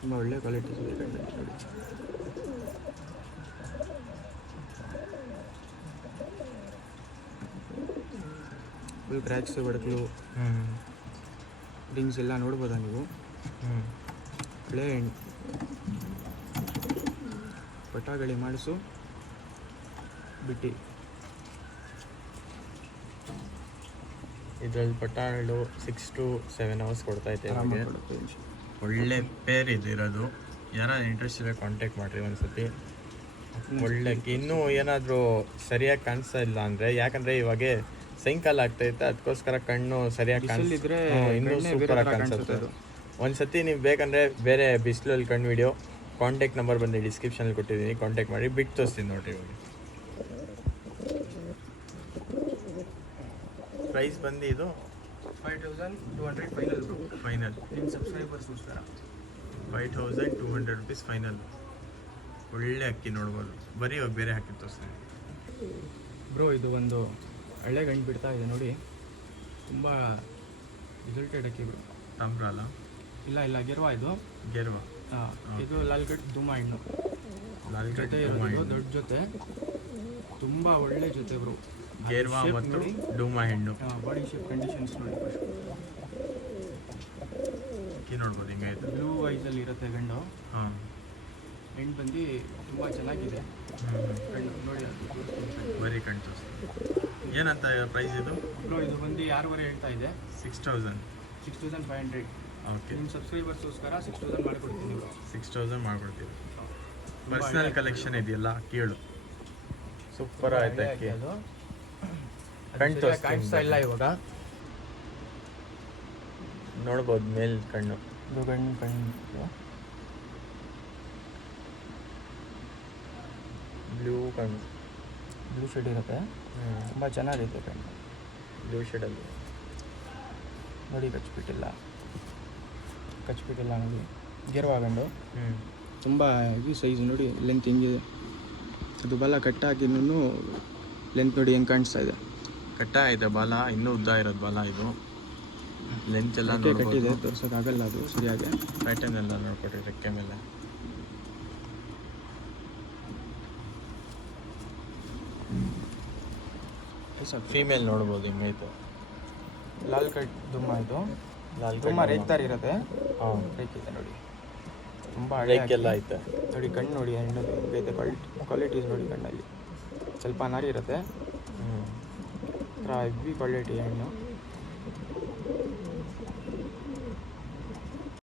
ತುಂಬ ಒಳ್ಳೆ ಕ್ವಾಲಿಟೀಸ್ ಇದೆ ಕಣ್ಣು ನೋಡಿ. ಫುಲ್ ಕ್ರ್ಯಾಕ್ಸು ಬಡಕಲು ರಿಂಗ್ಸ್ ಎಲ್ಲ ನೋಡ್ಬೋದಾ ನೀವು. ಒಳ್ಳೆ ಪಟಾಗಳಿ ಮಾಡಿಸು ಬಿಟ್ಟು ಇದರಲ್ಲಿ ಪಟಾಳು 6 to 7 hours ಕೊಡ್ತೈತೆ. ಒಳ್ಳೆ ಪೇರ್ ಇದಿರೋದು. ಯಾರಾದ್ರು ಇಂಟ್ರೆಸ್ಟ್ ಇರೋ ಕಾಂಟ್ಯಾಕ್ಟ್ ಮಾಡಿರಿ ಒಂದ್ಸತಿ. ಒಳ್ಳೆ ಇನ್ನೂ ಏನಾದರೂ ಸರಿಯಾಗಿ ಕಾಣಿಸ್ತಾ ಇಲ್ಲ ಅಂದರೆ, ಯಾಕಂದರೆ ಇವಾಗ ಸಾಯಂಕಾಲ ಆಗ್ತೈತೆ, ಅದಕ್ಕೋಸ್ಕರ ಕಣ್ಣು ಸರಿಯಾಗಿ ಕಾಣಿಸಿದ್ರೆ ಇನ್ನೂ ಸೂಪರಾಗಿ ಕಾಣಿಸುತ್ತೆ. ಒಂದ್ಸತಿ ನೀವು ಬೇಕಂದರೆ ಬೇರೆ ಬಿಸಿಲಲ್ಲಿ ಕಣ್ಣು ವಿಡಿಯೋ ಕಾಂಟ್ಯಾಕ್ಟ್ ನಂಬರ್ ಬಂದು ಡಿಸ್ಕ್ರಿಪ್ಷನಲ್ಲಿ ಕೊಟ್ಟಿದ್ದೀನಿ, ಕಾಂಟ್ಯಾಕ್ಟ್ ಮಾಡಿ ಬಿಟ್ಟು ತೋರಿಸ್ತೀನಿ ನೋಡಿರಿ. ಇವಾಗ ಪ್ರೈಸ್ ಬಂದು ಇದು 5200 ಫೈನಲ್. ನಿಮ್ಮ ಸಬ್ಸ್ಕ್ರೈಬರ್ಸ್ಗೋಸ್ಕರ 5200 rupees ಫೈನಲ್. ಒಳ್ಳೆ ಅಕ್ಕಿ ನೋಡ್ಬೋದು. ಬರೀ ಇವಾಗ ಬೇರೆ ಹಾಕಿ ತೋರಿಸ್ತೀನಿ ಬ್ರೋ. ಇದು ಒಂದು ಹಳ್ಳೆ ಗಂಟು ಬಿಡ್ತಾ ಇದೆ ನೋಡಿ, ತುಂಬ ರಿಸಲ್ಟೆಡ್ ಅಕ್ಕಿ ಬ್ರೋ. ತಾಮ್ರ ಅಲ್ಲ? ಇಲ್ಲ ಗೆರ್ವಾ. ಇದು ಗೆರ್ವಾ. ಇದು ಲಾಲ್ಗಢ್ ಧೂಮ ಹಣ್ಣು. ಲಾಲ್ಗಢ್ ದೊಡ್ಡ ಜೊತೆ, ತುಂಬ ಒಳ್ಳೆ ಜೊತೆ ಬ್ರೋ. ಗೆರ್ವಾ ಮತ್ತು ಡೂಮ ಹೆಣ್ಣು. ಬಾಡಿ ಶೇಪ್ ಕಂಡೀಷನ್ಸ್ ನೋಡಿ ಫಸ್ಟ್. ಅಕ್ಕಿ ನೋಡ್ಬೋದು ಹಿಂಗಾಯ್ತು. ಬ್ಲೂ ಐಸಲ್ಲಿ ಇರುತ್ತೆ ಗಂಡು. ಹಾಂ, ಹೆಣ್ಣು ಬಂದು ತುಂಬ ಚೆನ್ನಾಗಿದೆ ಕಣ್ಣು ನೋಡಿ. ಬರೀ ಕಣ್ಣು ತೋರಿಸ್ತೀನಿ. ಏನಂತ ಪ್ರೈಸ್ ಇದು ಬ್ರೋ? ಇದು ಬಂದು 6,500 ಹೇಳ್ತಾ ಇದೆ. 6500. ಓಕೆ, ನಿಮ್ಮ ಸಬ್ಸ್ಕ್ರೈಬರ್ಸ್ಗೋಸ್ಕರ 6000 ಮಾಡಿಕೊಡ್ತೀನಿ ಬ್ರೋ. 6000 ಮಾಡ್ಕೊಡ್ತೀವಿ. ಪರ್ಸ್ನಲ್ ಕಲೆಕ್ಷನ್ ಇದೆಯಲ್ಲ ಕೇಳು, ಸೂಪರ್ ಆಯ್ತು ಅಕ್ಕಿ. ಅದು ಕಣ್ಣು ಕಾಣಿಸ್ತಾ ಇಲ್ಲ ಇವಾಗ. ನೋಡ್ಬೋದು ಮೇಲ್ ಕಣ್ಣು. ಇದು ಕಣ್ಣು ಬ್ಲೂ ಶೇಡ್ ಇರುತ್ತೆ. ತುಂಬ ಚೆನ್ನಾಗಿದೆ ಕಣ್ಣು. ಬ್ಲೂ ಶೇಡಲ್ಲಿ ನೋಡಿ, ಕಚ್ಬಿಟ್ಟಿಲ್ಲ ನೋಡಿ. ಗೆರವಾಗಂಡು ತುಂಬ ಇದು ಸೈಜ್ ನೋಡಿ, ಲೆಂತ್ ಹೆಂಗಿದೆ. ಅದು ಬಲ ಕಟ್ಟಾಕಿನೂ ಲೆಂತ್ ನೋಡಿ ಹೆಂಗೆ ಕಾಣಿಸ್ತಾ ಇದೆ. ಕಟ್ಟ ಇದೆ ಬಾಲ, ಇನ್ನೂ ಉದ್ದ ಇರೋದು ಬಾಲ. ಇದು ಲೆಂತ್ ಎಲ್ಲ ಕಟ್ಟಿದೆ, ತೋರ್ಸೋಕ್ಕಾಗಲ್ಲ ಅದು ಸರಿಯಾಗಿ. ಪ್ಯಾಟರ್ನ್ ಎಲ್ಲ ನೋಡ್ಕೊಡ್ರಿ ರೆಕ್ಕೆ ಮೇಲೆ. ಫೀಮೇಲ್ ನೋಡ್ಬೋದು ಹಿಂಗೈತೆ. ಲಾಲ್ಗಢ್ ಧೂಮ. ಇದು ಧೂಮ ರೇಕ್ತಾರ ಇರುತ್ತೆ. ಹಾಂ, ರೇಕಿದೆ ನೋಡಿ, ತುಂಬ ರೇಕೆಲ್ಲ ಐತೆ ನೋಡಿ. ಕಣ್ಣು ನೋಡಿ, ಹೆಣ್ಣು ಹೆಂಗೈತೆ ಕ್ವಾಲಿಟೀಸ್ ನೋಡಿ. ಕಣ್ಣಲ್ಲಿ ಸ್ವಲ್ಪ ನಾರಿ ಇರುತ್ತೆ, ಹೆವಿ ಕ್ವಾಲಿಟಿ ಹೆಣ್ಣು.